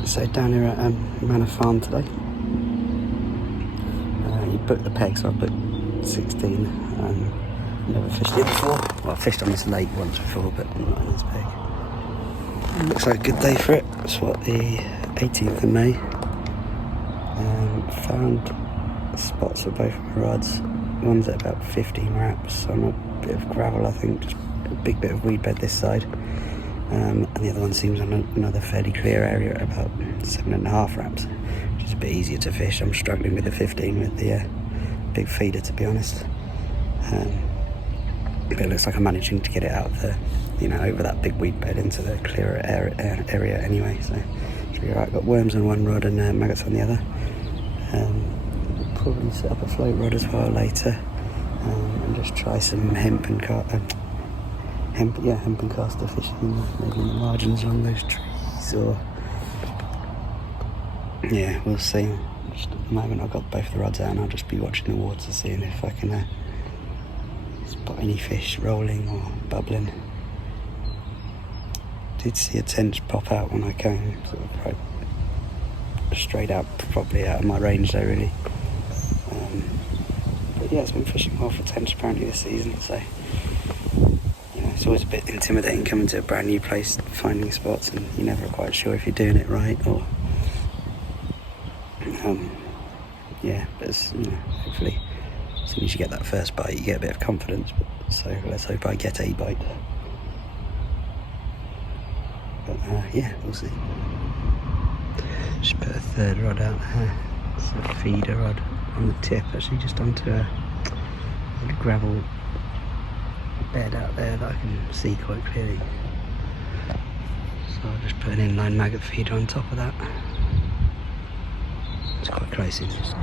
Right, so down here at Manor Farm today. You booked the peg, so I booked 16. Never fished it before. Well, I fished on this lake once before, but not on this peg. It looks like a good day for it. It's what, the 18th of May. Found spots for both my rods. One's at about 15 wraps on a bit of gravel, I think, just a big bit of weed bed this side. And the other one seems on another fairly clear area at about 7.5 wraps, which is a bit easier to fish. I'm struggling with the 15 with the big feeder, to be honest. But it looks like I'm managing to get it out of the, over that big weed bed into the clearer area anyway. So it's really alright. Got worms on one rod and maggots on the other. We'll probably set up a float rod as well later, and just try some hemp and caster fishing, maybe in the margins along those trees, or yeah, we'll see. Just at the moment I've got both the rods out and I'll just be watching the water, seeing if I can spot any fish rolling or bubbling. Did see a tench pop out when I came, sort of right straight out, probably out of my range though, really. But yeah, it's been fishing well for tench apparently this season, so it's always a bit intimidating coming to a brand new place, finding spots, and you're never quite sure if you're doing it right, or but it's, hopefully as soon as you get that first bite you get a bit of confidence. So let's hope I get a bite. But yeah, we'll see. Just put a third rod out there. It's a feeder rod on the tip, actually, just onto a gravel bed out there that I can see quite clearly. So I'll just put an inline maggot feeder on top of that. It's quite close in this.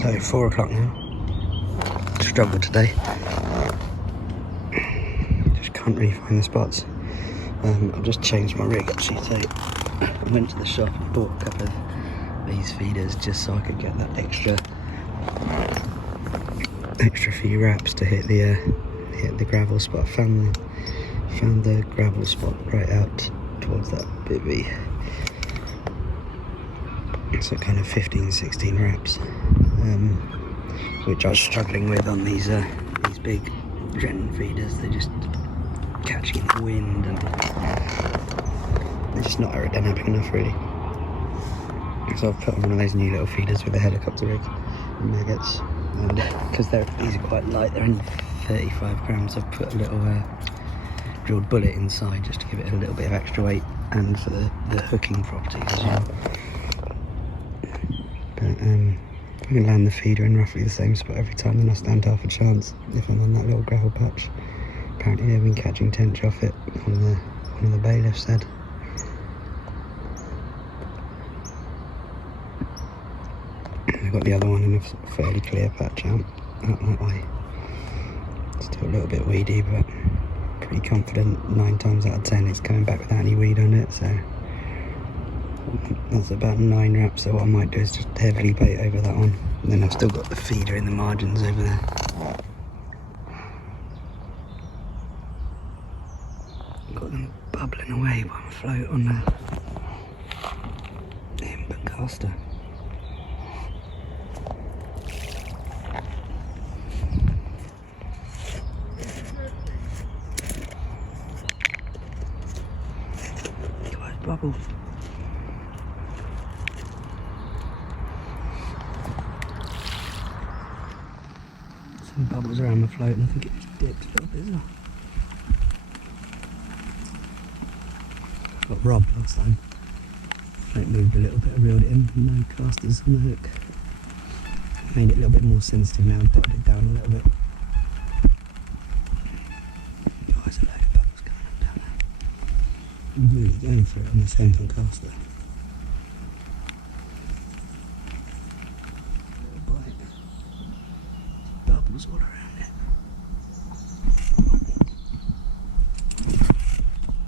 So 4 o'clock now. Struggle today. Just can't really find the spots. I've just changed my rig actually, so I went to the shop and bought a couple of these feeders just so I could get that extra few wraps to hit the gravel spot. I found the gravel spot right out towards that bivvy. So kind of 15-16 wraps, which I was struggling with on these big Drenton feeders. They're just catching in the wind and they're just not aerodynamic enough, really. So I've put on one of those new little feeders with a helicopter rig and maggots, and because these are quite light, they're only 35 grams, I've put a little drilled bullet inside just to give it a little bit of extra weight and for the hooking properties as well. But I'm going to land the feeder in roughly the same spot every time, then I stand half a chance if I'm on that little gravel patch. Apparently they've been catching tench off it, one of the bailiffs said. I've got the other one in a fairly clear patch out that way. Still a little bit weedy, but pretty confident 9 times out of 10 it's coming back without any weed on it, so that's about 9 wraps. So what I might do is just heavily bait over that one, and then I've still got the feeder in the margins over there. Got them bubbling away by my float on the hemp and caster. Bubbles. Some bubbles around my float, and I think it just dipped a little bit as well. Got robbed last time. Float moved a little bit, I reeled it in, no casters on the hook. Made it a little bit more sensitive now and dipped it down a little bit. Oh, there's a load of bubbles going up down there. I'm really going for it on this hemp and caster. Little bite. Bubbles all around it.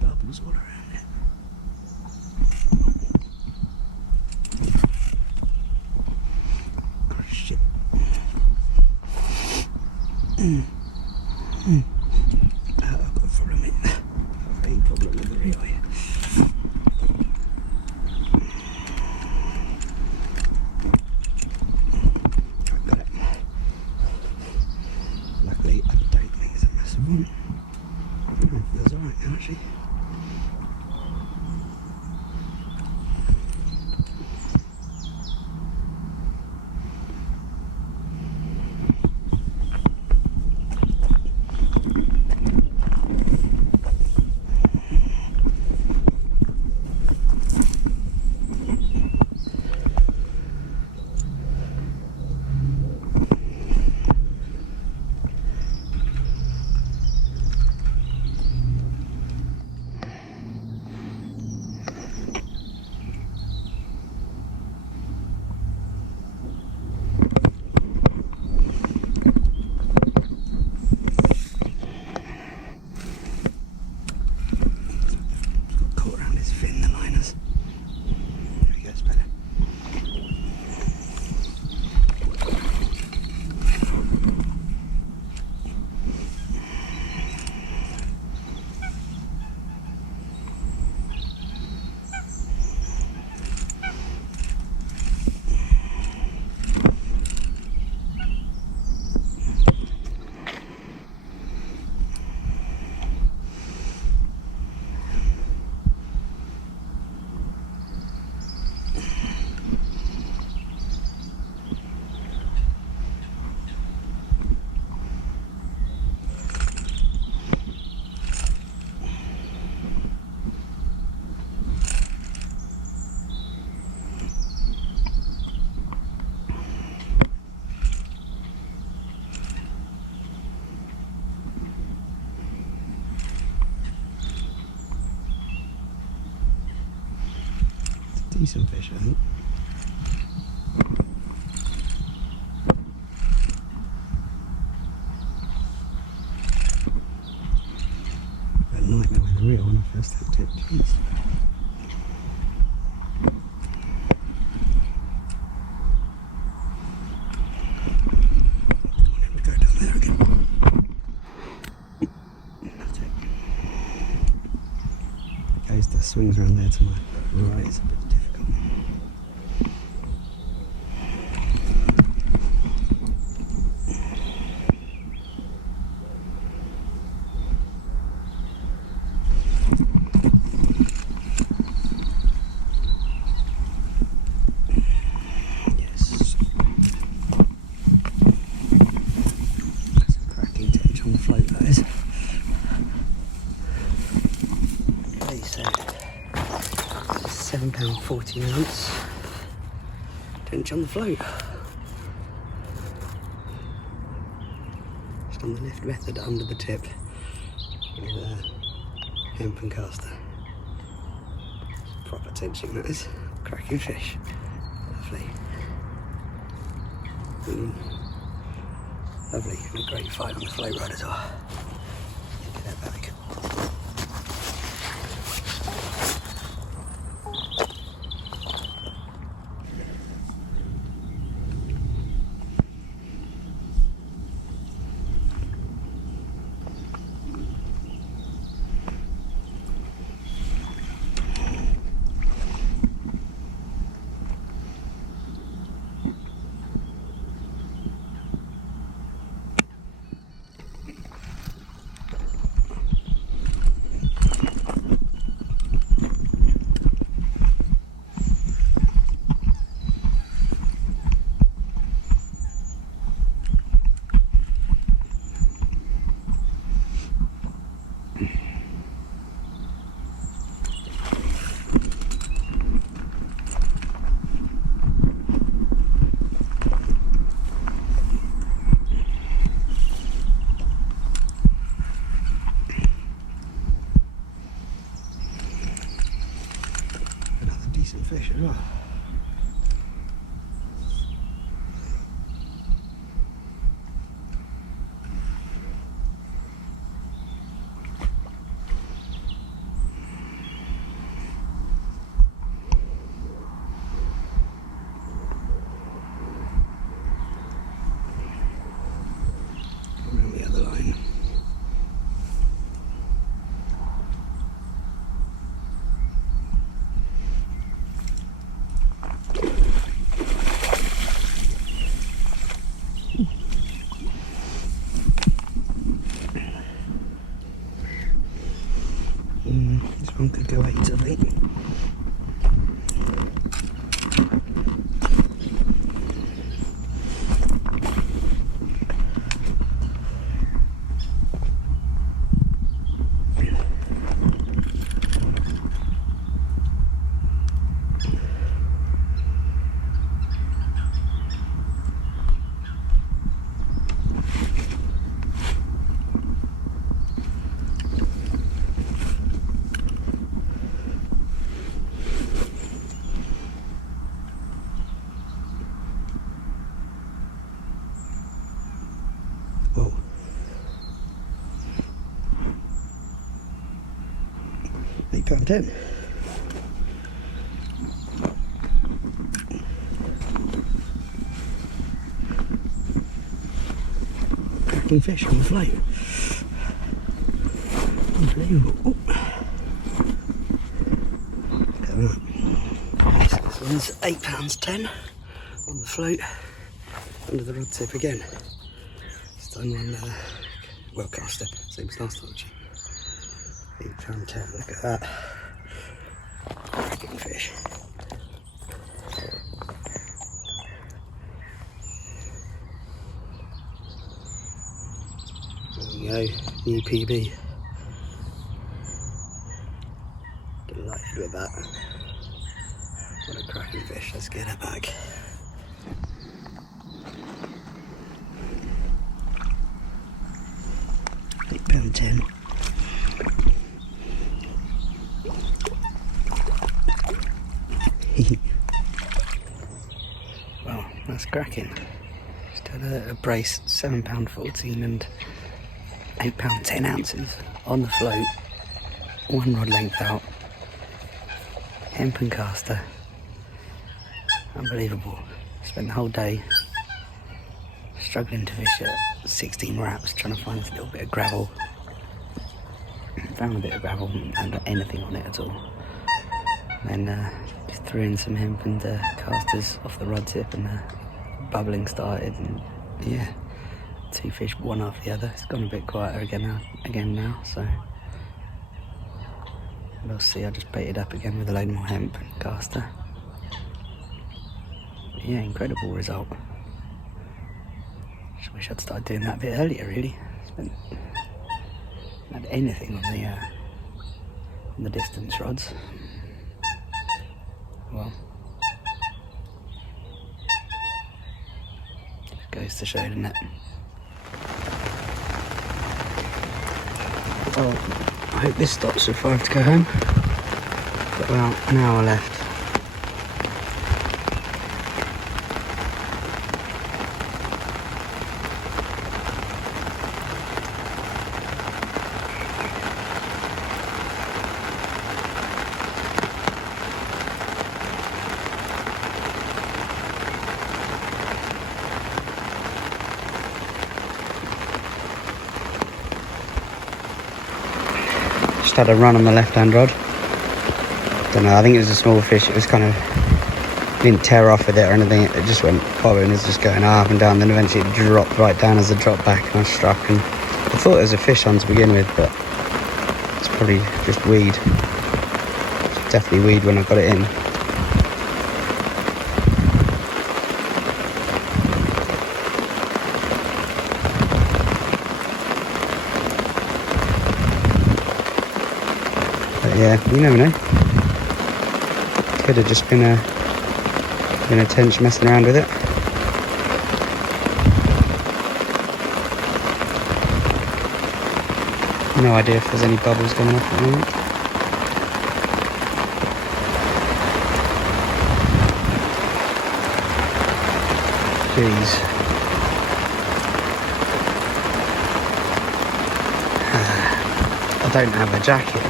Bubbles all around it. Oh shit. I've got a problem here. A big problem with the reel here. I've got it. Luckily, I don't think it's a massive one. That's alright, actually. Decent fish, I think. A nightmare with the reel when I first hooked it. Jeez. I want him to go down there again. That's it. Goes the swings around there to my right. It's a bit difficult. Yes. That's a cracking tench on the float, that is. Okay, so £7.40 ounce tench on the float. Just on the lift method under the tip with a hemp and caster. Proper tenching, that is. Cracking fish. Lovely. Lovely, and a great fight on the float rod as well. Get that back. Decent fish as well. go 8, I think. Whoa. £8.10. Cracking fish on the float. Unbelievable. Oh. Look at that. This one's £8.10 on the float under the rod tip again. It's done on well caster, same as last time. £8.10. Look at that. Cracking fish. There we go, new PB. Delighted with that. What a cracking fish, let's get it back. £8.10. Well, that's cracking. Just had a brace, £7.14 and £8.10 ounces on the float, one rod length out, hempen caster. Unbelievable. Spent the whole day struggling to fish at 16 wraps, trying to find this little bit of gravel. Found a bit of gravel and anything on it at all. And then just threw in some hempen casters off the rod tip, and bubbling started, and yeah, 2 fish, one after the other. It's gone a bit quieter again now, so we'll see. I just baited up again with a load more hemp caster. But yeah, incredible result. Just wish I'd started doing that a bit earlier, really. Spent not anything on the distance rods. Well, just goes to show, doesn't it? Well, I hope this stops before I have to go home. Got about an hour left. Just had a run on the left-hand rod. Don't know, I think it was a small fish. It was kind of, didn't tear off with it or anything. It just went bobbing. It was just going up and down. Then eventually it dropped right down as it dropped back, and I struck. And I thought it was a fish on to begin with, but it's probably just weed. It's definitely weed when I got it in. Yeah, you never know. Could have just been a tench messing around with it. No idea if there's any bubbles going off at the moment. Jeez. I don't have a jacket.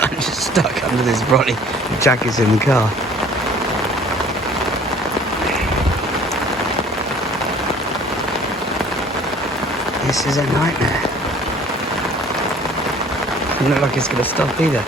I'm just stuck under this brolly. The jacket's in the car. This is a nightmare. Doesn't look like it's going to stop either.